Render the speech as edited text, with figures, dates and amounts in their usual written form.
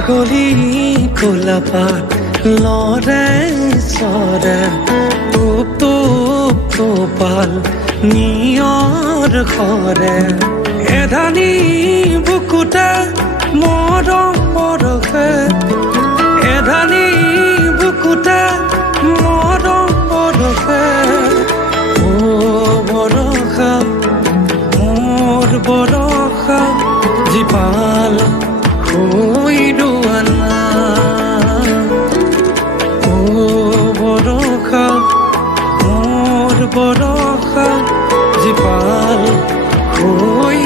ছাগলী কোলাপাত লৰে চৰে টোপ টোপ টোপাল নিয়ৰ ঘৰে এধানি বুকুতে মৰম বৰষে এধানি বুকুতে মৰম বৰষে ও বৰষা মোৰ বৰষা জীপাল হৈ ৰোৱানা ও বৰষা মোৰ বৰষা জীপাল হৈ